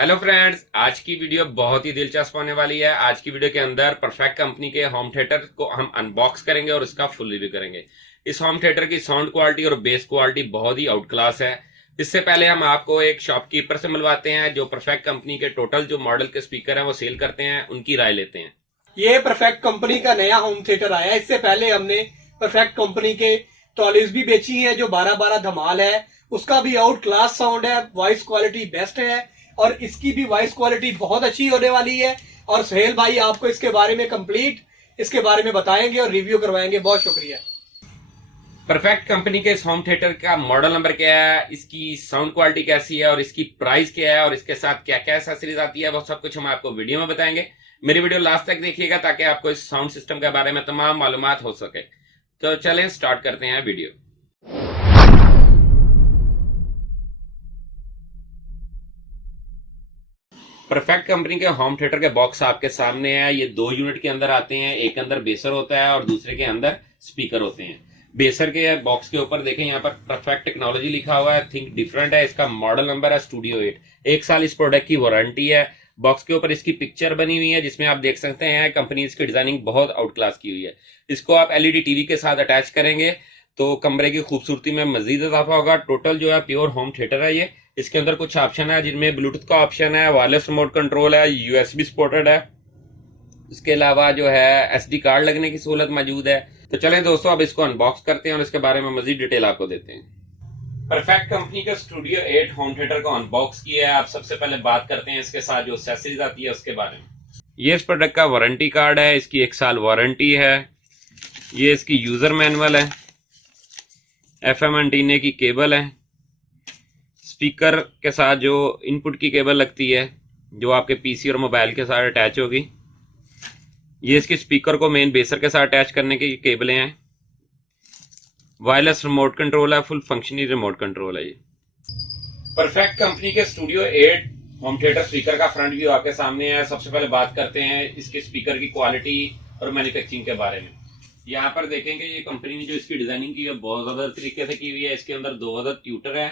Hello friends, आज की video बहुत ही दिलचस्प होने वाली है। आज की वीडियो के अंदर परफेक्ट कंपनी के होम थिएटर को हम अनबॉक्स करेंगे और उसका फुल रिव्यू करेंगे। इस होम थिएटर की साउंड क्वालिटी और बेस क्वालिटी बहुत ही आउट क्लास है। इससे पहले हम आपको एक शॉपकीपर से मिलवाते हैं जो परफेक्ट कंपनी के टोटल जो मॉडल के स्पीकर हैं वो सेल करते हैं, उनकी राय लेते हैं। ये परफेक्ट कंपनी का नया होम थिएटर आया है। इससे पहले हमने परफेक्ट कंपनी के टॉलीज भी बेची है जो 12-12 धमाल है। उसका भी आउट क्लास साउंड है, वॉइस क्वालिटी बेस्ट है और इसकी भी वॉइस क्वालिटी बहुत अच्छी होने वाली है। और सुहेल भाई आपको इसके बारे में कंप्लीट इसके बारे में बताएंगे और रिव्यू करवाएंगे। बहुत शुक्रिया। परफेक्ट कंपनी के इस होम थिएटर का मॉडल नंबर क्या है, इसकी साउंड क्वालिटी कैसी है और इसकी प्राइस क्या है और इसके साथ क्या क्या एक्सेसरीज आती है, वो सब कुछ हम आपको वीडियो में बताएंगे। मेरी वीडियो लास्ट तक देखिएगा ताकि आपको इस साउंड सिस्टम के बारे में तमाम मालूमात हो सके। तो चलें स्टार्ट करते हैं वीडियो। परफेक्ट कंपनी के होम थिएटर के बॉक्स आपके सामने है। ये 2 यूनिट के अंदर आते हैं, एक अंदर बेसर होता है और दूसरे के अंदर स्पीकर होते हैं। बेसर के बॉक्स के ऊपर देखें, यहाँ पर परफेक्ट टेक्नोलॉजी लिखा हुआ है, थिंक डिफरेंट है। इसका मॉडल नंबर है स्टूडियो 8। 1 साल इस प्रोडक्ट की वारंटी है। बॉक्स के ऊपर इसकी पिक्चर बनी हुई है जिसमें आप देख सकते हैं कंपनी इसकी डिजाइनिंग बहुत आउट क्लास की हुई है। इसको आप एलईडी टीवी के साथ अटैच करेंगे तो कमरे की खूबसूरती में मजीद इजाफा होगा। टोटल जो है प्योर होम थिएटर है ये। इसके अंदर कुछ ऑप्शन है जिनमें ब्लूटूथ का ऑप्शन है, वायरलेस रिमोट कंट्रोल है, यूएसबी सपोर्टेड है। इसके अलावा जो है एसडी कार्ड लगने की सहूलत मौजूद है। तो चलें दोस्तों, अब इसको अनबॉक्स करते हैं और इसके बारे में मजीद डिटेल आपको देते हैं। परफेक्ट कंपनी का स्टूडियो 8 होम थिएटर को अनबॉक्स किया है। आप सबसे पहले बात करते हैं इसके साथ जो एक्सेसरीज आती है उसके बारे में। ये इस प्रोडक्ट का वारंटी कार्ड है, इसकी 1 साल वारंटी है। ये इसकी यूजर मैनुअल है, एफएम एंटीने की केबल है, स्पीकर के साथ जो इनपुट की केबल लगती है जो आपके पीसी और मोबाइल के साथ अटैच होगी। ये इसके स्पीकर को मेन बेसर के साथ अटैच करने की केबलें हैं। वायरलेस रिमोट कंट्रोल है, फुल फंक्शनल रिमोट कंट्रोल है। ये परफेक्ट कंपनी के स्टूडियो 8 होम थिएटर स्पीकर का फ्रंट व्यू आपके सामने है। सबसे पहले बात करते हैं इसके स्पीकर की क्वालिटी और मैन्युफैक्चरिंग के बारे में। यहाँ पर देखेंगे ये कंपनी ने जो इसकी डिजाइनिंग की है बहुत ज्यादा तरीके से की हुई है। इसके अंदर 2 अदद ट्यूटर है,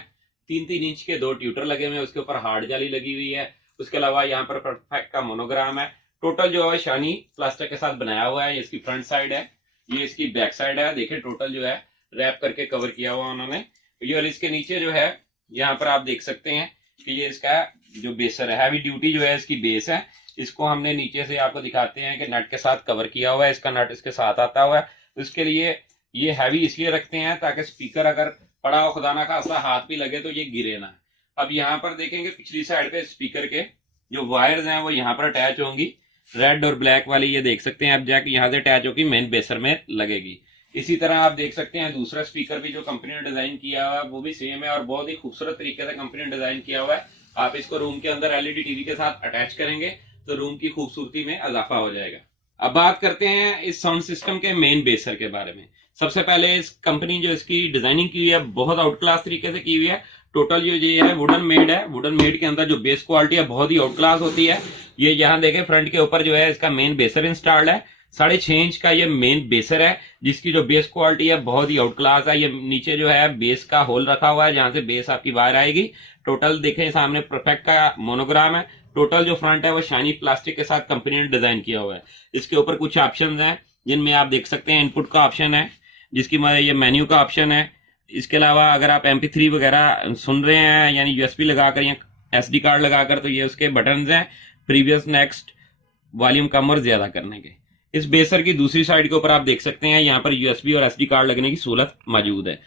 3-3 इंच के 2 ट्यूटर लगे हुए हैं। उसके ऊपर हार्ड जाली लगी हुई है। उसके अलावा यहाँ पर परफेक्ट का मोनोग्राम है। टोटल जो है शानी प्लास्टर के साथ बनाया हुआ है। ये इसकी फ्रंट साइड है, ये इसकी बैक साइड है। देखिए टोटल जो है रैप करके कवर किया हुआ उन्होंने ये। और इसके नीचे जो है यहाँ पर आप देख सकते हैं कि ये इसका जो बेसर है, हैवी ड्यूटी जो है इसकी बेस है। इसको हमने नीचे से आपको दिखाते हैं कि नट के साथ कवर किया हुआ है। इसका नट इसके साथ आता हुआ है। उसके लिए ये हैवी इसलिए रखते हैं ताकि स्पीकर अगर पड़ा हो खुदा ना खास्ता हाथ भी लगे तो ये गिरे ना। अब यहाँ पर देखेंगे पिछली साइड पे स्पीकर के जो वायर्स हैं वो यहाँ पर अटैच होंगी। रेड और ब्लैक वाली ये देख सकते हैं, अब जाके यहाँ से अटैच होगी मेन बेसर में लगेगी। इसी तरह आप देख सकते हैं दूसरा स्पीकर भी जो कंपनी ने डिजाइन किया हुआ है वो भी सेम है और बहुत ही खूबसूरत तरीके से कंपनी ने डिजाइन किया हुआ है। आप इसको रूम के अंदर एलईडी टीवी के साथ अटैच करेंगे तो रूम की खूबसूरती में इजाफा हो जाएगा। अब बात करते हैं इस साउंड सिस्टम के मेन बेसर के बारे में। सबसे पहले इस कंपनी जो इसकी डिजाइनिंग की हुई है बहुत आउट क्लास तरीके से की हुई है। टोटल जो ये है वुडन मेड है। वुडन मेड के अंदर जो बेस क्वालिटी है बहुत ही आउट क्लास होती है। ये यहाँ देखें फ्रंट के ऊपर जो है इसका मेन बेसर इंस्टॉल्ड है। 6.5 इंच का ये मेन बेसर है जिसकी जो बेस क्वालिटी है बहुत ही आउट क्लास है। ये नीचे जो है बेस का होल रखा हुआ है जहां से बेस आपकी वायर आएगी। टोटल देखें सामने परफेक्ट का मोनोग्राम है। टोटल जो फ्रंट है वो शाइनी प्लास्टिक के साथ कंपनी ने डिजाइन किया हुआ है। इसके ऊपर कुछ ऑप्शन हैं जिनमें आप देख सकते हैं इनपुट का ऑप्शन है जिसकी ये मेन्यू का ऑप्शन है। इसके अलावा अगर आप MP3 वगैरह सुन रहे हैं यानी यूएसबी लगाकर या SD कार्ड लगाकर तो ये उसके बटन हैं, प्रीवियस, नेक्स्ट, वॉल्यूम कम और ज्यादा करने के। इस बेसर की दूसरी साइड के ऊपर आप देख सकते हैं यहाँ पर यूएसबी और SD कार्ड लगने की सहूलत मौजूद है।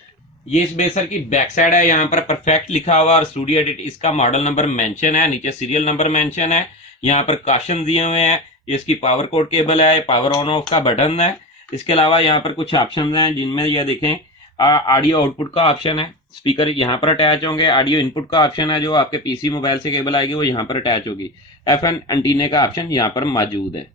ये इस बेसर की बैक साइड है, यहाँ पर परफेक्ट लिखा हुआ और स्टूडियो 8 इसका मॉडल नंबर मेंशन है, नीचे सीरियल नंबर मेंशन है। यहाँ पर कॉशन दिए हुए हैं। ये इसकी पावर कोड केबल है, पावर ऑन ऑफ का बटन है। इसके अलावा यहाँ पर कुछ ऑप्शन हैं जिनमें यह देखें ऑडियो आउटपुट का ऑप्शन है, स्पीकर यहाँ पर अटैच होंगे। ऑडियो इनपुट का ऑप्शन है जो आपके पीसी मोबाइल से केबल आएगी वो यहाँ पर अटैच होगी। FM एंटीने का ऑप्शन यहाँ पर मौजूद है।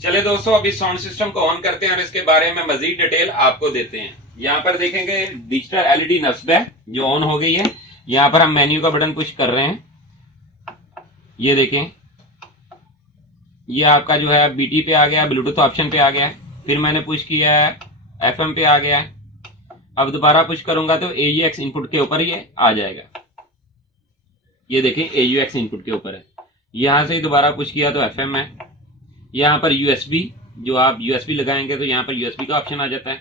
चले दोस्तों, अभी साउंड सिस्टम को ऑन करते हैं और इसके बारे में मजीद डिटेल आपको देते हैं। यहाँ पर देखेंगे डिजिटल LED नस्ब है जो ऑन हो गई है। यहाँ पर हम मेन्यू का बटन पुश कर रहे हैं। ये देखें ये आपका जो है BT पे आ गया, ब्लूटूथ ऑप्शन पे आ गया। फिर मैंने पुश किया है FM पे आ गया है। अब दोबारा पुश करूंगा तो AUX इनपुट के ऊपर ये आ जाएगा। ये देखें AUX इनपुट के ऊपर है। यहाँ से ही दोबारा पुश किया तो FM है। यहाँ पर USB, जो आप USB लगाएंगे तो यहाँ पर USB का ऑप्शन आ जाता है।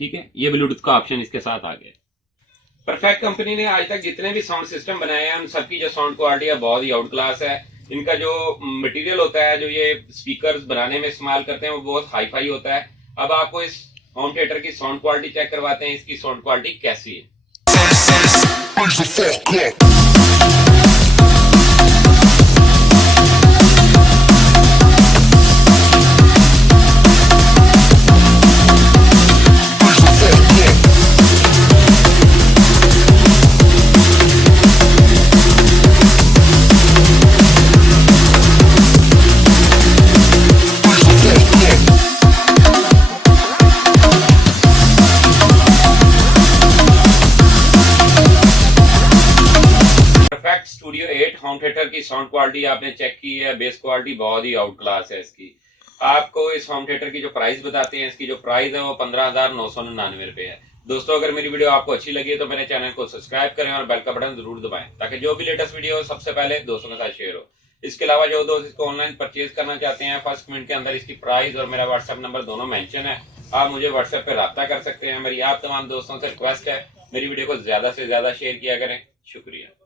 ठीक है, ये ब्लूटूथ का ऑप्शन इसके साथ आ गया। परफेक्ट कंपनी ने आज तक जितने भी साउंड सिस्टम बनाए हैं उन सबकी जो साउंड क्वालिटी है बहुत ही आउट क्लास है। इनका जो मटेरियल होता है, जो ये स्पीकर्स बनाने में इस्तेमाल करते हैं, वो बहुत हाई फाई होता है। अब आपको इस होम थिएटर की साउंड क्वालिटी चेक करवाते हैं, इसकी साउंड क्वालिटी कैसी है। परफेक्ट स्टूडियो 8 होम थिएटर की साउंड क्वालिटी आपने चेक की है, बेस क्वालिटी बहुत ही आउट क्लास है इसकी। आपको इस होम थिएटर की जो प्राइस बताते हैं, इसकी जो प्राइस है वो 15,999 रुपए है। दोस्तों, अगर मेरी वीडियो आपको अच्छी लगी है तो मेरे चैनल को सब्सक्राइब करें और बेल का बटन जरूर दबाएं, ताकि जो भी लेटेस्ट वीडियो हो सबसे पहले दोस्तों के साथ शेयर हो। इसके अलावा जो दोस्त इसको ऑनलाइन परचेज करना चाहते हैं, फर्स्ट कमेंट के अंदर इसकी प्राइस और मेरा व्हाट्सएप नंबर दोनों मेंशन है। आप मुझे व्हाट्सएप पे राब्ता कर सकते हैं। मेरी आप तमाम दोस्तों से रिक्वेस्ट है, मेरी वीडियो को ज्यादा से ज्यादा शेयर किया करें। शुक्रिया।